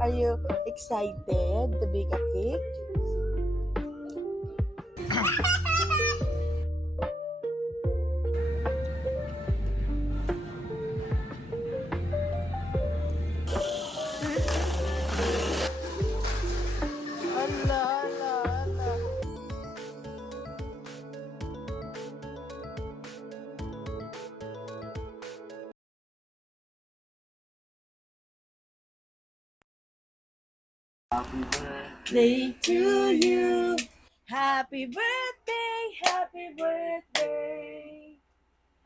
Are you excited to bake a cake? Ala, ala, ala. Happy birthday to you. Happy birthday, happy birthday.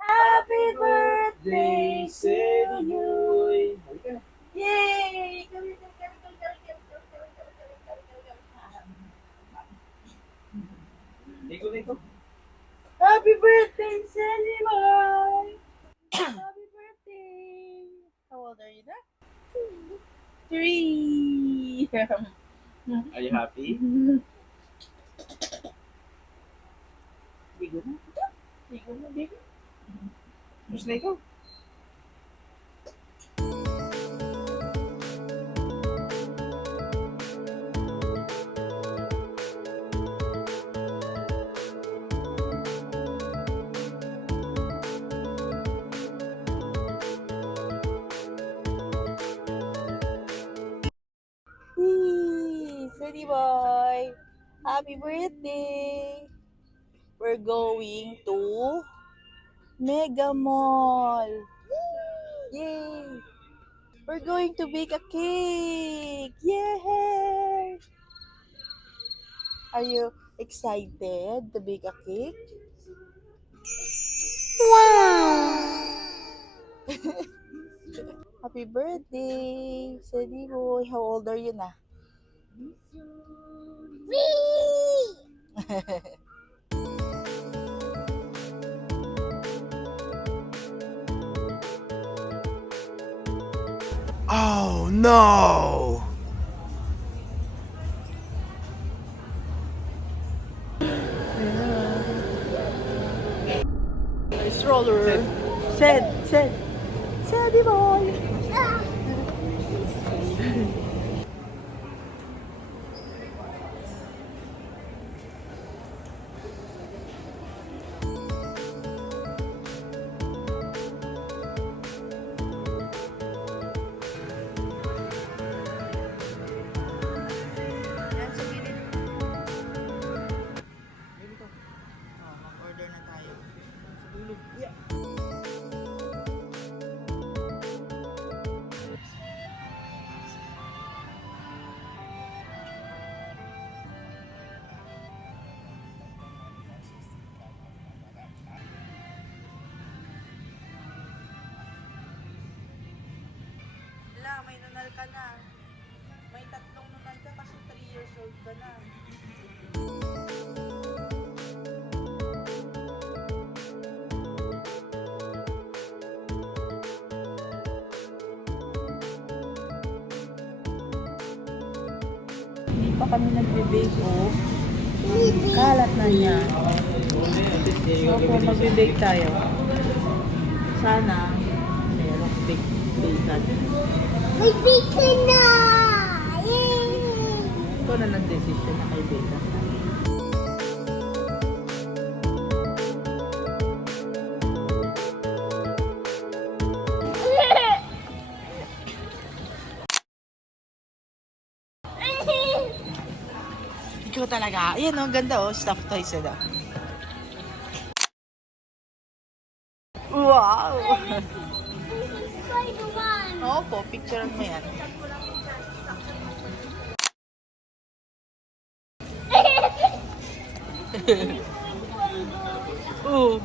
Happy birthday to you. Yay! Happy birthday, Sally Boy! Happy birthday! How old are you now? 3. Are you happy? Bigo na. Bigo na, bigo. Mas na ikaw. City boy, happy birthday! We're going to Mega Mall. Yay! We're going to bake a cake. Yay! Are you excited to bake a cake? Wow! Happy birthday, City boy. How old are you na? Oh no! Stroller. Said. City boy. Order na tayo. Wala, may nunal ka na. May 3 nunal ka kasi 3 years old ka na. Hindi pa kami nagbe-bake, oh. Kalat na niya. So, kung magbe-bake tayo, sana merong bake-bakean. May bacon na! Yay! Ikaw na nag-decision na kay Beka. Ikaw talaga. Ayan oh, ganda oh. Stuffed toys na. Wow! This is Spider-Man! Opo, picturean mo yan. Oo.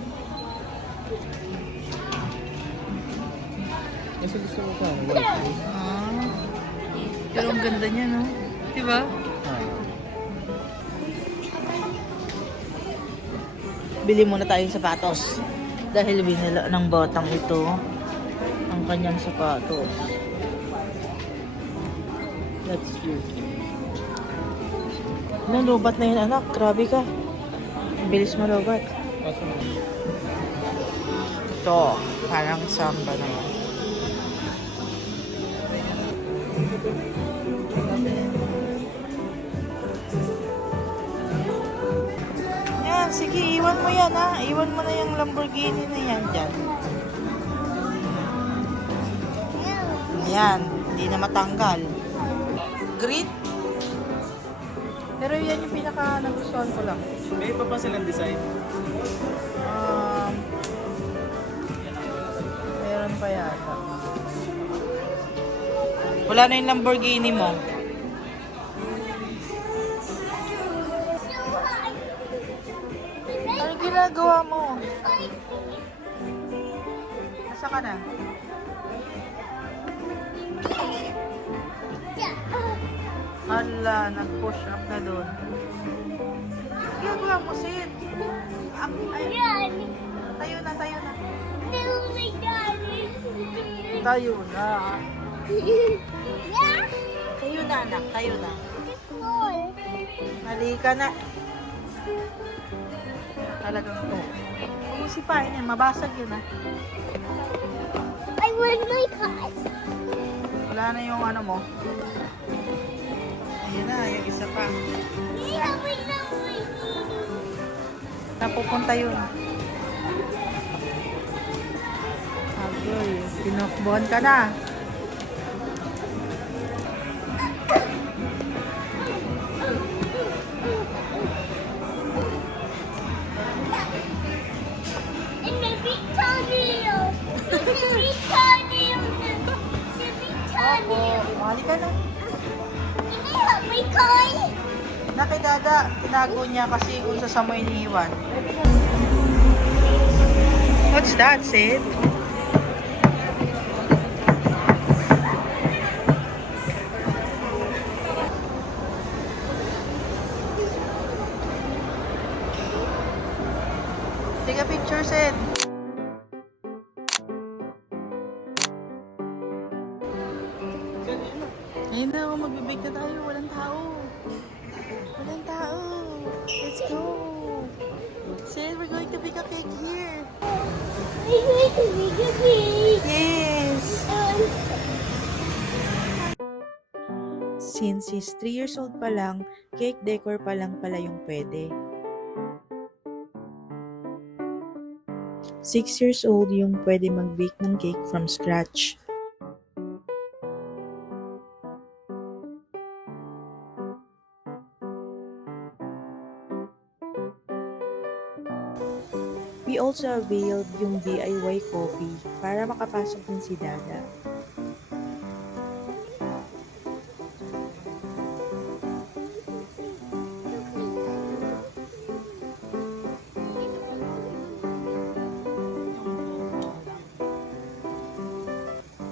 Kasi gusto ko pa. Ah. Pero ang ganda niya, no? Diba? Bili muna tayong sapatos. Dahil binila ng batang ito ang kanyang sapatos. That's cute. Nalubat na yun, anak. Grabe ka. Ang bilis malubat. Ito, parang samba naman. sige, iwan mo yan ha. Iwan mo na yung Lamborghini na yan dyan. Ayan, hindi na matanggal. Green? Pero yan yung pinaka nagustuhan ko lang. May iba pa silang design. Meron pa yata. Wala na yung Lamborghini mo. Ano ginagawa mo? Nasa ka na? Hala, nag-push up na doon. Ginagawa mo, Sid. Ay, Yan. tayo na, tayo na. No, my daddy. Tayo na. Yeah. Tayo na, anak. Tayo na. Small. Mali ka na. Talagang to. Usipain yan. Mabasag yun ah. I want my car. Wala na yung ano mo. Ayun na, yung isa pa. Yeah, wait na, wait. Napupunta yun. Agoy, tinokbuhan ka na. And the big tornado. It's a big tornado. It's a big tornado. Mali ka na. Can I help my car? Nakidada, tinago niya kasi kung sa mo iniiwan. What's that, Sid? Take a picture, Sid. Ayun na, magbibig na tayo. Walang tao. Walang tao. Let's go. Sid, we're going to pick a cake here. I'm going to be the big. Yes. Since he's 3 years old pa lang, cake decor pa lang pala yung pwede. 6 years old yung pwede mag-bake ng cake from scratch. We also availed yung DIY coffee para makapasok din si Dada.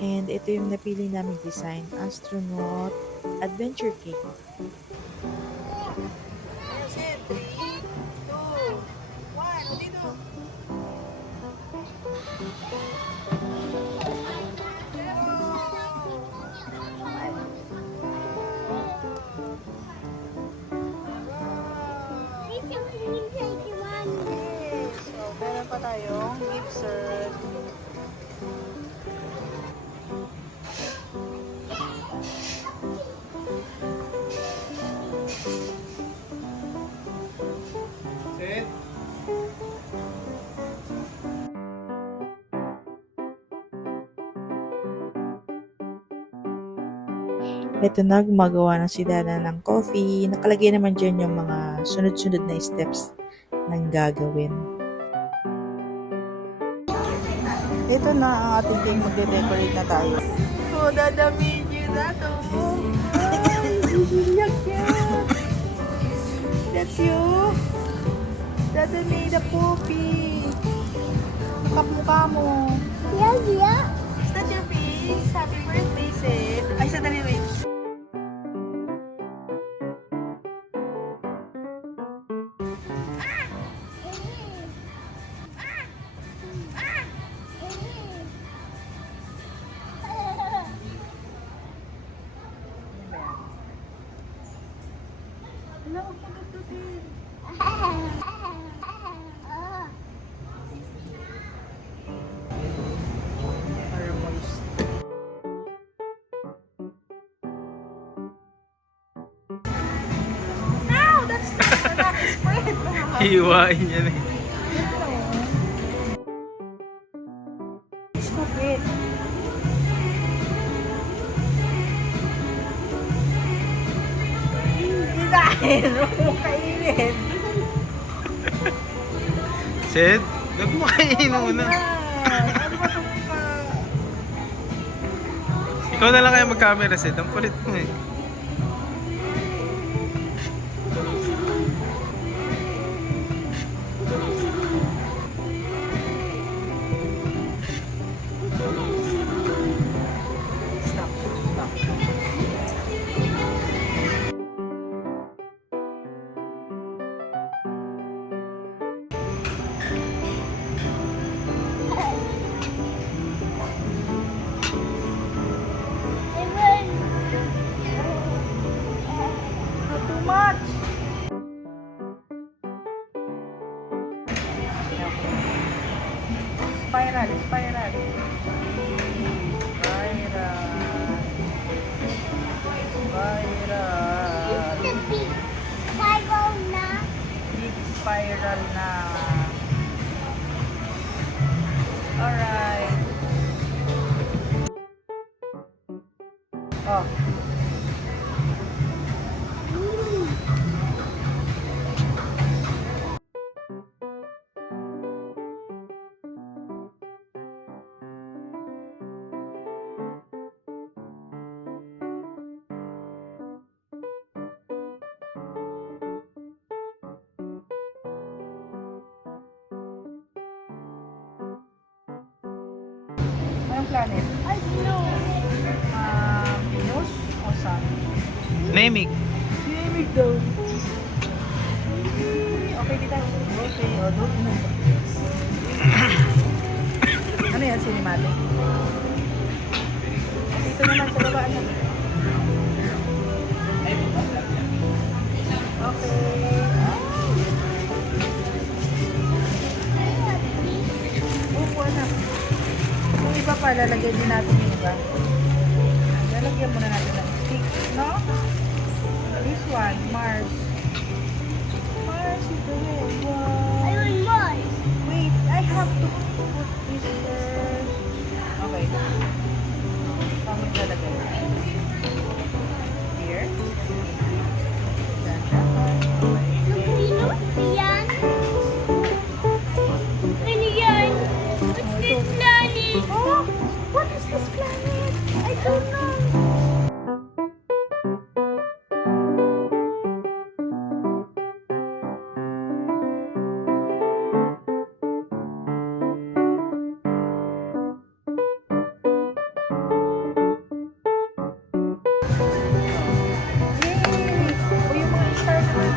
And ito yung napili naming design, astronaut adventure cake. Ayun, 3, 2, 1, dito. This is green take one. So, meron pa tayong gift cert. Sit. Ito na, gumagawa na si Dada ng coffee. Nakalagay naman dyan yung mga sunod-sunod na steps ng gagawin. Ito na ang ating cake. Magde-decorate na tayo. Oh, Dada video na to. That's you. Dada made a poopy. Kapmukha mo. Yeah, yeah. Is that your face? Happy birthday, Sid. Ay, sadali, wait. Wala, huwag mo tututin. Para moist. No, that's not spread. Hiwain yan eh. Stop it. Hindi dahil. Huwag mo kainin. Sid, huwag mo kainin muna. Ano ba ito pa? Ikaw na lang kaya mag-camera, Sid. Ang kulit mo eh. Stop. Stop. Not too much. Spiral, spiral. Spiral. Big spiral na. Alright. Oh. Anong planet? Venus o Sun? Naming. Naming daw. Okay, kita. Okay, o, doon mo. Ano yan, cinematic? Dito naman sa baba, ano? Okay. Upo, anak. Yung iba pa, lalagyan din natin yung iba. Lalagyan muna natin ng stick, no? This one, Mars. Mars is the red one. Wait, I have to put this first. Okay. Saan mo lalagay? Here. Oh, what is this planet? I don't know. Yay! O yung mga star naman.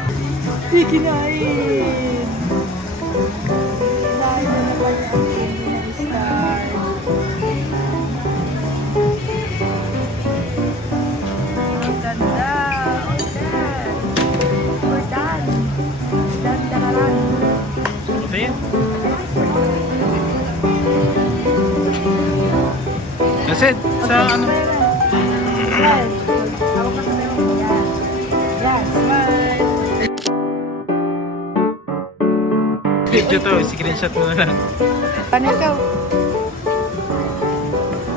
Di kinain! Kinain na naman ang candy ng star. Ang ganda! All done! We're done! Done na lang! Ito yan. Sid, sa ano? Yes! Ako pa sa meron. Yan. Yan, smile! Video to, screenshot mo na lang. Paano ikaw?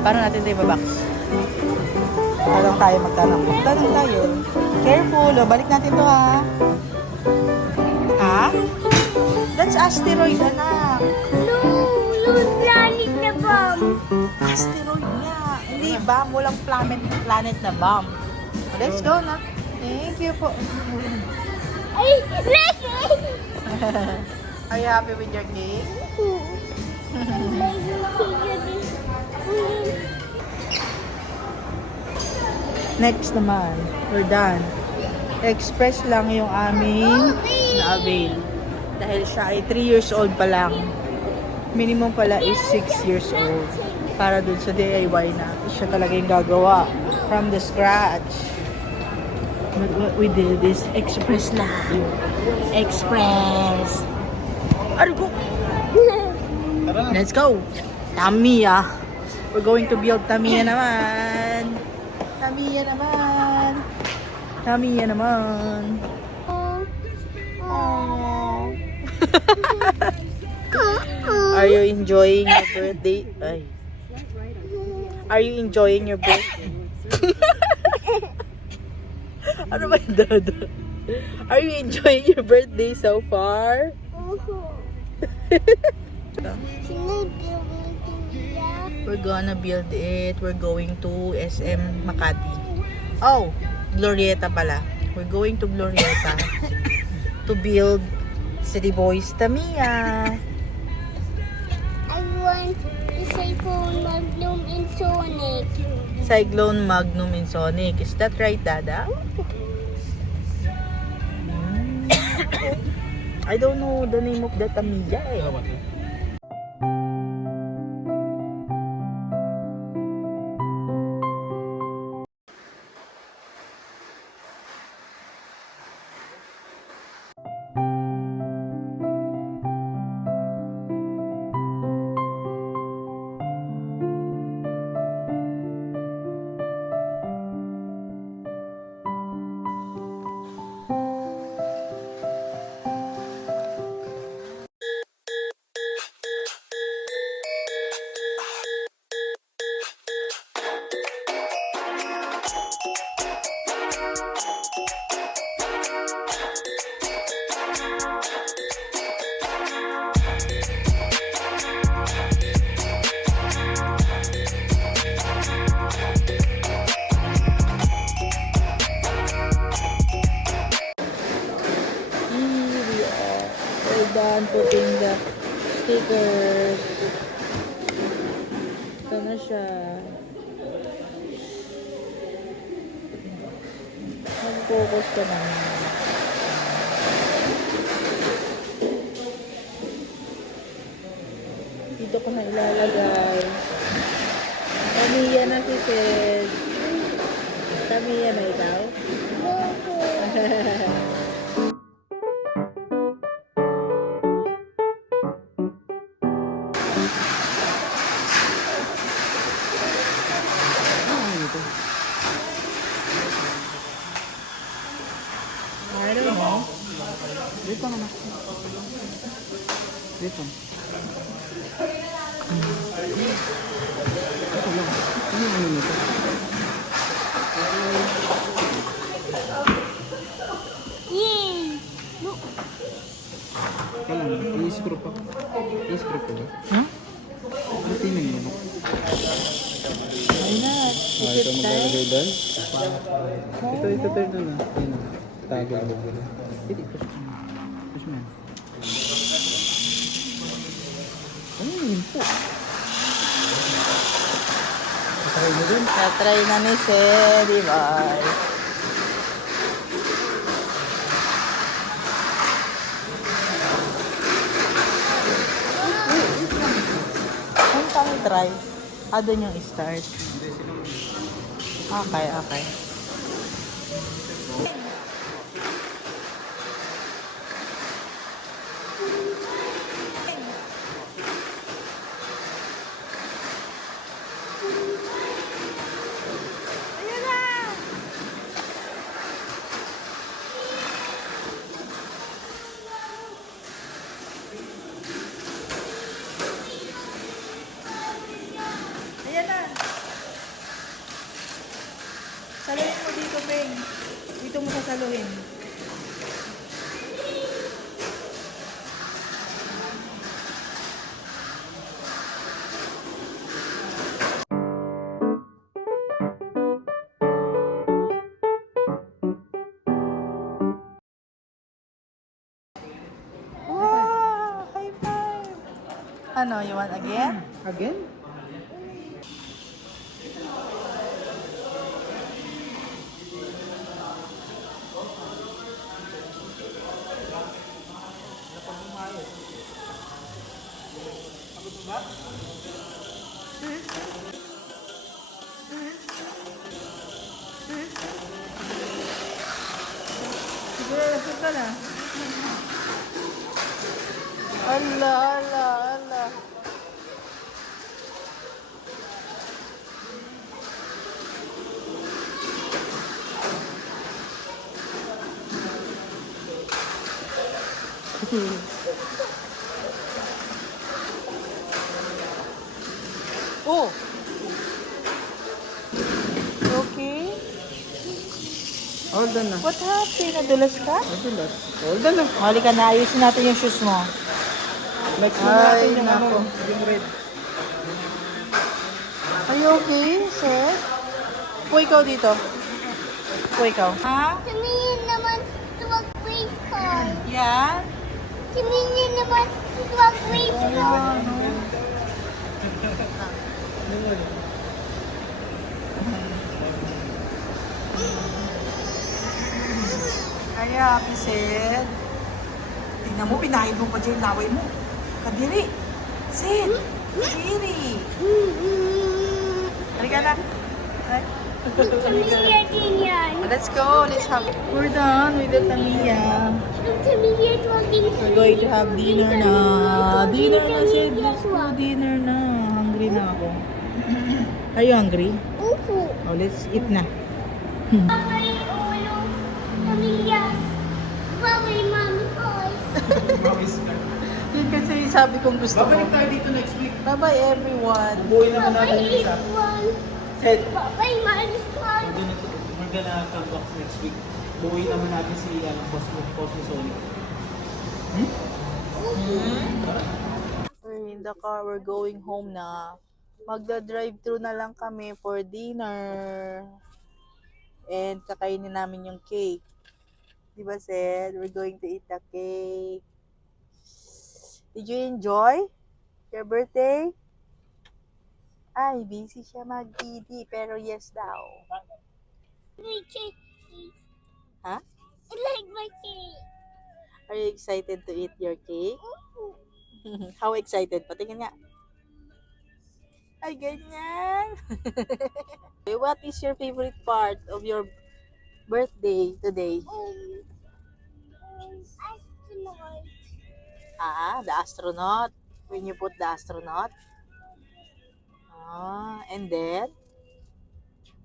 Paano natin ito ibabox? Tanong tayo magtanong. Magtanong tayo. Careful, oh. Balik natin to ha. Ha? That's asteroid, anak. Asteroid nga. Hindi, bomb. Walang planet na bomb. Let's go na. Thank you po. Are you happy with your cake? Next naman, we're done. Express lang yung aming na-avail. Dahil siya ay 3 years old pa lang. Minimum pala is 6 years old. Para dun sa DIY na siya talaga yung gagawa. From the scratch. But what we did is express lang. Express. Argo! Let's go! Tamiya! We're going to build Tamiya naman! Tamiya naman! Tamiya naman! Aww! Are you enjoying your birthday? Ay. Are you enjoying your birthday? Ano ba yung dada? Are you enjoying your birthday so far? We're gonna build it. We're going to SM Makati. Oh, Glorieta pala. We're going to Glorieta to build City Boys Tamiya. I want the Cyclone Magnum in Sonic. Cyclone Magnum in Sonic. Is that right, Dada? I don't know the name of the Tamiya eh. We're done putting the stickers. Ito na siya. Mag-focus ka naman. Dito ko na ilalagay. Tamiya na si Ted. Tamiya na ikaw? I don't know. Dito naman. Dito. Ito lang. Ano yung nito? Yay! Kailan? I-screw pa. I-screw pa ba? Hmm? Ito yung nilo. Why not? Ito maglalagay doon? Ito turn na. Ayun na. Tago mo. Hindi, push mo. Push mo. Ano yun po? Try mo dun? Na-try na ni Sir, di ba? Kung kami try, doon yung start. Okay, okay. Ayan na. Saluhin mo dito, Peng. Dito mo sasaluhin. Wow! High five! Ano, you want again? Again? Siguro lasot ka na. Ala, ala, ala. All done na. What happened? Nadulas ka? Madulas. All done na. Halika na, ayusin natin yung shoes mo. Next na Ay, natin yung nako. yung red. Are you okay, sir? Upo ikaw dito. Upo ikaw. Ha? Tumingin naman sa mag-race car. Yan? Tumingin naman sa mag-race car. Kaya, Sid. Tingnan mo, pinahid mo pa dyan yung laway mo. Kadiri. Sid. Kadiri. Halika na. Ay. Tamiya din yan. Let's go. Let's have... We're done with the Tamiya. Tamiya talking to We're going to have dinner na. Dinner na, Sid. Let's go. Dinner na. Hungry na ako. Are you hungry? Upo. Oh, let's eat na. Babay, ulo. Tamiya. Babay, mami, boys. Yun kasi sabi kong gusto ko. Babalik tayo dito next week. Bye-bye everyone. Buhay naman Babay, natin yung isa. everyone. Ted, Babay, malis man. we're gonna come back next week. Buhay naman natin si Cosmo Sonic. We're in the car. We're going home na. Magda-drive-thru na lang kami for dinner. And kakainin namin yung cake. Diba, Sed? We're going to eat the cake. Did you enjoy your birthday? Ay, busy siya mag-DD, pero yes daw. My cake. Ha? I like my cake. Are you excited to eat your cake? How excited? Patingin nga. Ay, ganyan. What is your favorite part of your birthday today? Astronaut. The astronaut. When you put the astronaut. And then?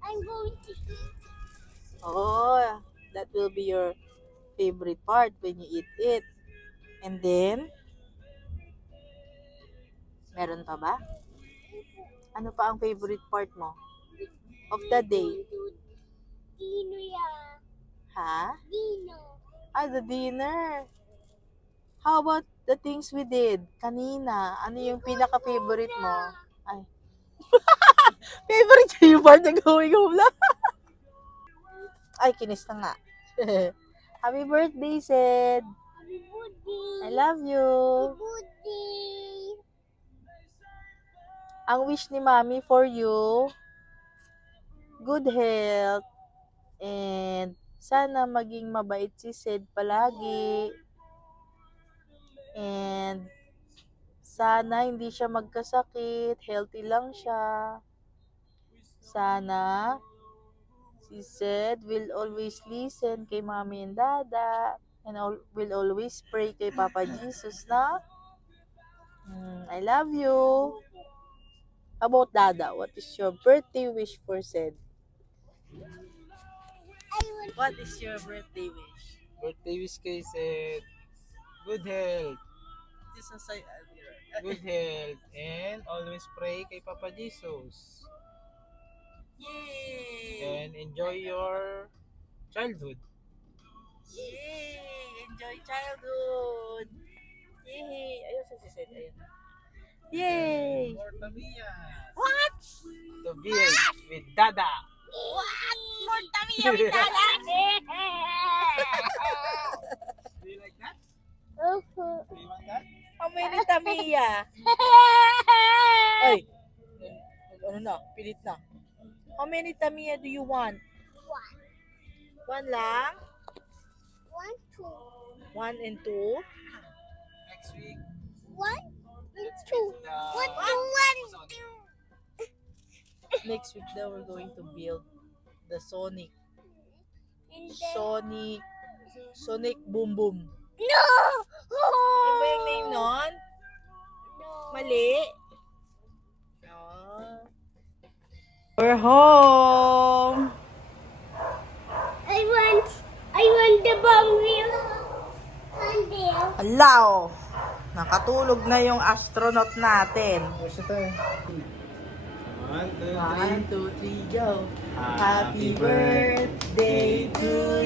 I'm going to eat. Oh, that will be your favorite part when you eat it. And then? Meron pa ba? Ano pa ang favorite part mo? Of the day? Dino ya. Ha? Dino. The dinner. How about the things we did kanina? Ano yung pinaka-favorite mo? Ay. Favorite niya yung part na going home lang. Ay, kinis na nga. Happy birthday, Sid. Happy birthday. I love you. Happy birthday. Ang wish ni Mami for you, good health, and sana maging mabait si Sid palagi. And sana hindi siya magkasakit, healthy lang siya. Sana si Sid will always listen kay Mami and Dada, and will always pray kay Papa Jesus na. I love you. How about Dada? What is your birthday wish for Sid? What is your birthday wish? Birthday wish kay Seth. Good health. This is a Good health. And always pray kay Papa Jesus. Yay! And enjoy your childhood. Yay! Enjoy childhood! Yay! Ayun sa si Sid. Ayun. Yay! More Tamiya. What? To be with Dada. What? More Tamiya with Dada? Do you like that? Upo. Do you want that? How many Tamiya? Ay! Ano na? Pilit na. How many Tamiya do you want? One. One lang? 1, 2. 1 and 2? Next week. 1 and 2. The 1, 2, 1. Next week daw we're going to build the Sonic. And then, Sonic Boom Boom. no! Ano ba yung name nun? No. Mali. We're home. I want the bomb wheel. Handle. Hello. Nakatulog na yung astronaut natin. Where's tayo? 1, 2, 3. 1, 2, 3, go. Happy birthday to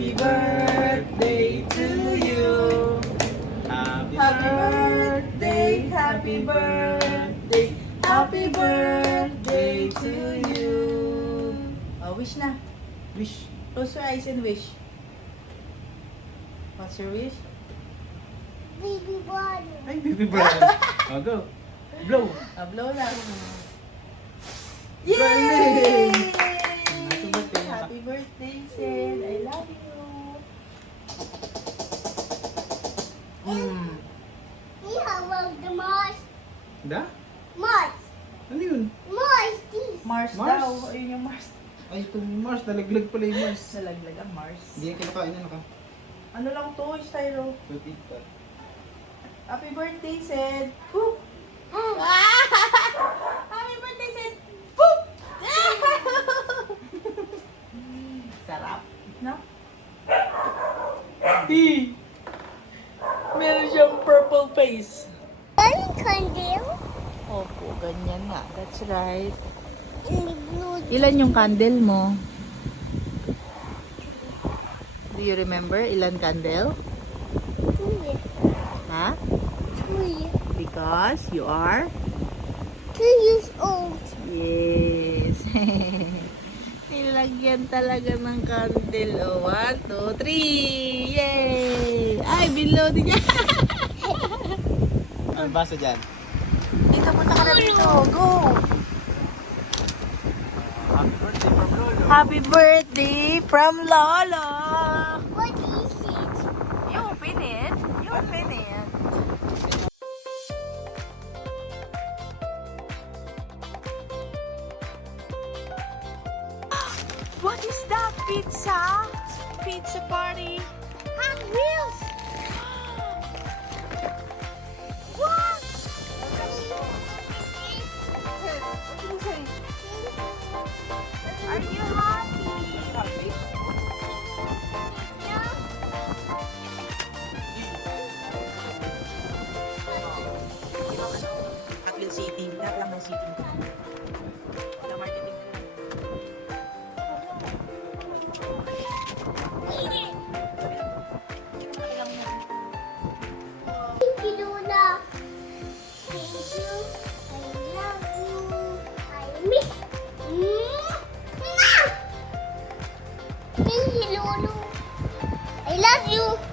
Happy birthday to you. Happy birthday, happy birthday, happy birthday to you. Oh, wish na. Wish. Close your eyes and wish. What's your wish? Baby boy. Ay, baby Brian. Oh, go. Blow. Blow na. Galing! Yay! Happy birthday. Happy birthday, Sid. I love you. We have the Mars. Da? Mars. Ano yun? Mars. This. Mars, Mars? daw. Ayun yung Mars. Ay, ito yung Mars. Nalaglag pala yung Mars. Nalaglag ang Mars. Hindi yan kinakain yan, ka. Ano lang to, styro. Tutit ka. Happy birthday, Sid. Woo! Happy birthday, Sid. Woo! Sarap. No? Meron siyang purple face. Candle. Opo, ganyan nga. That's right. In the blue. Ilan yung candle mo? Do you remember ilan candle? Ha? 2 Because you are? years old. Yes. Nilagyan talaga ng candle. Oh, 1, 2, 3. Yay! Ay, below din niya. Ano basa dyan? Dito, punta ka na dito. Go! Happy birthday from Lolo. Happy birthday from Lolo! What is it? You open it. You open it. What is that? Pizza? Pizza party. Hot Wheels. What? Are you happy? Hot Wheels seating. Lahat lang ng seating. Wala marketing. Thank you, Lola. Thank you. I love you. I miss you. Thank you, Lolo. I love you.